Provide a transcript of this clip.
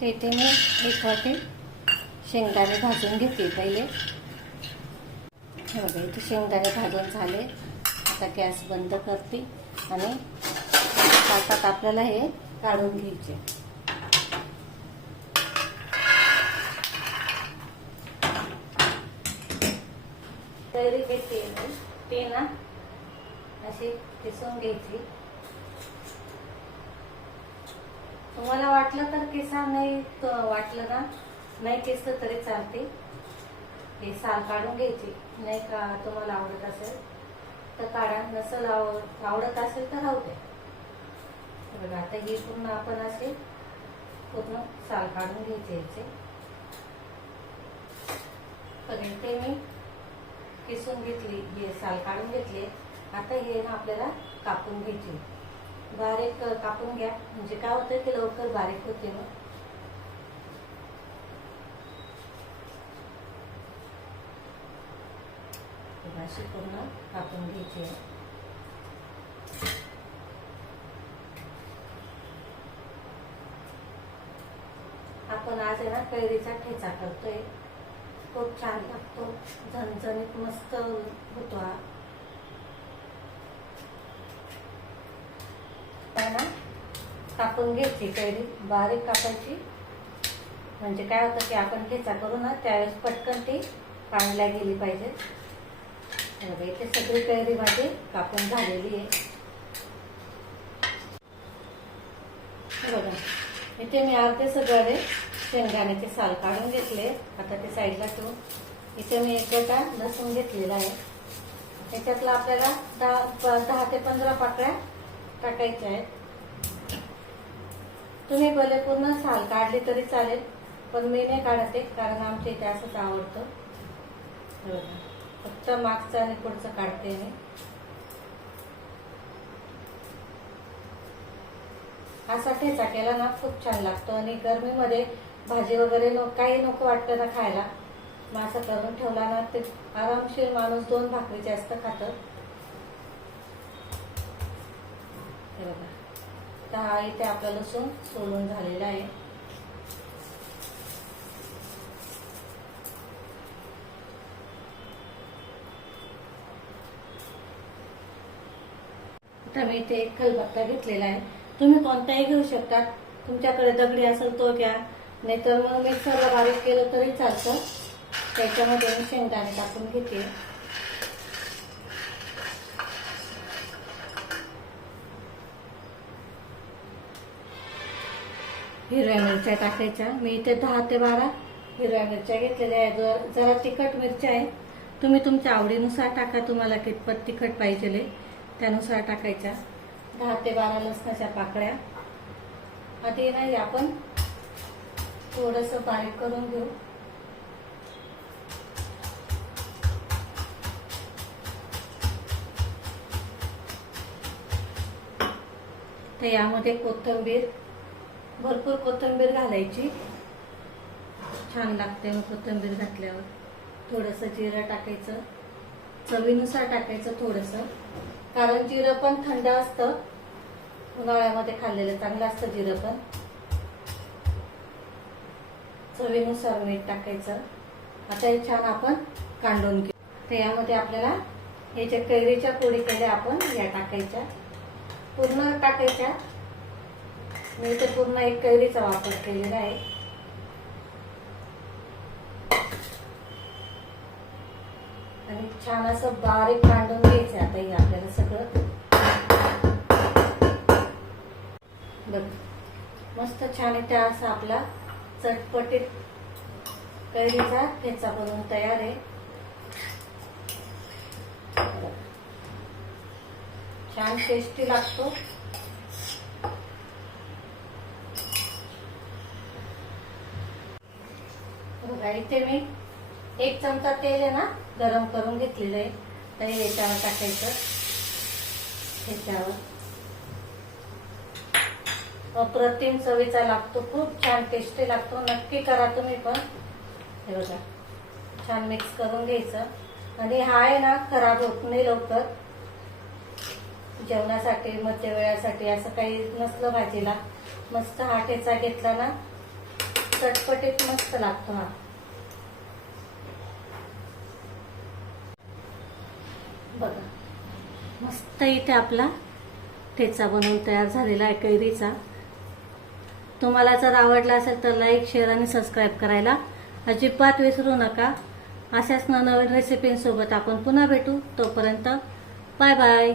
ते इथे मी एक वाटी शेंगदाणे भाजून घेते पहिले. हे बघा इथे शेंगदाणे भाजून झाले. आता गॅस बंद करते आणि ताटात आपल्याला हे काढून घ्यायचे. तयारी घेते मी. ते ना अशी किसून घ्यायची. तुम्हाला वाटलं तर केसा नाही वाटलं ना नाही किसलं तरी चालते. हे साल काढून घ्यायची. नाही का तुम्हाला आवडत असेल तर काढा. नसेल आवडत असेल तर राहू द्या. बघा आता ही पूर्ण आपण असे पूर्ण साल काढून घ्यायचे याचे. बघा ते मी किसून घेतली हे साल काढून घेतले. आता हे ना आपल्याला कापून घ्यायचे. बारीक कापून घ्या. म्हणजे काय होतं की लवकर बारीक होते मग अशी पूर्ण कापून घ्यायची. आहे. आपण आज आहे ना कैरीचा ठेचा करतोय. खूप छान लागतो. झणझणीत मस्त होतो हा आहे ना कापून घ्यायची कैरी बारीक कापायची. म्हणजे काय होतं की आपण ठेचा करू ना त्यावेळेस पटकन ती पाण्याला गेली पाहिजे. बघा, इथे सगळी कैरी माझी कापून झालेली आहे. बघा इथे मी अर्धे सगळे शेंगदाण्याचे साल काढून घेतले. आता ते साईडला ठेवून इथे मी एक गटा लसूण घेतलेला आहे. त्याच्यातला आपल्याला दहा दहा ते पंधरा पाकळ्या टाकायच्या आहेत. तुम्ही भले पूर्ण साल काढली तरी चालेल पण मी नाही काढते कारण आमच्या इथे असंच आवडतं. फक्त मागचं आणि पुढचं काढते मी. असा ठेचा केला ना खूप छान लागतो. आणि गरमीमध्ये भाजी वगैरे नको काही नको वाटतं ना खायला. मग असं करून ठेवला ना ते आरामशीर माणूस दोन भाकरी जास्त खात. बघा. आता हा इथे आपला लसूण सोलून झालेला आहे. आता मी इथे एक खलबत्ता घेतलेला आहे. तुम्ही कोणताही घेऊ शकता. तुमच्याकडे दगडी असेल तो घ्या. नाहीतर मग मिक्सरला बारीक केलं तरी चालतं. त्याच्यामध्ये मी शेंगदाणे टाकून घेते. हिरव्या मिरच्या टाकायच्या. मी इथे दहा ते बारा हिरव्या मिरच्या घेतलेल्या आहेत. जर जरा तिखट मिरच्या आहे. तुम्ही तुमच्या आवडीनुसार टाका. तुम्हाला कितपत तिखट पाहिजे त्यानुसार टाकायच्या. दहा ते बारा लसणाच्या पाकळ्या. आधी नाही आपण थोडंसं बारीक करून घेऊ. तर यामध्ये कोथिंबीर भरपूर कोथिंबीर घालायची. छान लागते मग कोथिंबीर घातल्यावर. थोडंसं जिरं टाकायचं. चवीनुसार टाकायचं थोडंसं. कारण जिरं पण थंड असतं. उन्हाळ्यामध्ये खाल्लेलं चांगलं असतं जिरं पण. चवीनुसार मीठ टाकायचं. आता हे छान आपण कांडून घेऊ. तर यामध्ये आपल्याला हे कैरीच्या पोळी केल्या आपण या टाकायच्या. पूर्ण टाकायच्या. मी इथे पूर्ण एक कैरीचा वापर केलेला आहे. आणि छान असं बारीक मांडून घ्यायचं आता हे आपल्याला सगळं. बघ मस्त छान इथे असा आपला चटपटीत कैरीचा ठेचा बनवून तयार आहे. छान टेस्टी लागतो बघा इथे मी एक चमचा तेल आहे ना गरम करून घेतलेलं आहे. तर याच्यावर टाकायचं. ह्याच्यावर अप्रतिम चवीचा लागतो खूप छान टेस्टी लागतो. नक्की करा तुम्ही पण. हे बघा छान मिक्स करून घ्यायचं. आणि हा आहे ना खराब होत नाही लवकर. जेवणासाठी मध्य वेळासाठी असं काही नसलं भाजीला. मस्त हा ठेचा घेतला ना चटपटीत मस्त लागतो हा. बघा. मस्त इथे आपला ठेचा बनवून तयार झालेला आहे कैरीचा. तुम्हाला जर आवडला असेल तर लाईक शेअर आणि सबस्क्राईब करायला अजिबात विसरू नका. अशाच नवनवीन रेसिपींसोबत आपण पुन्हा भेटू. तोपर्यंत बाय बाय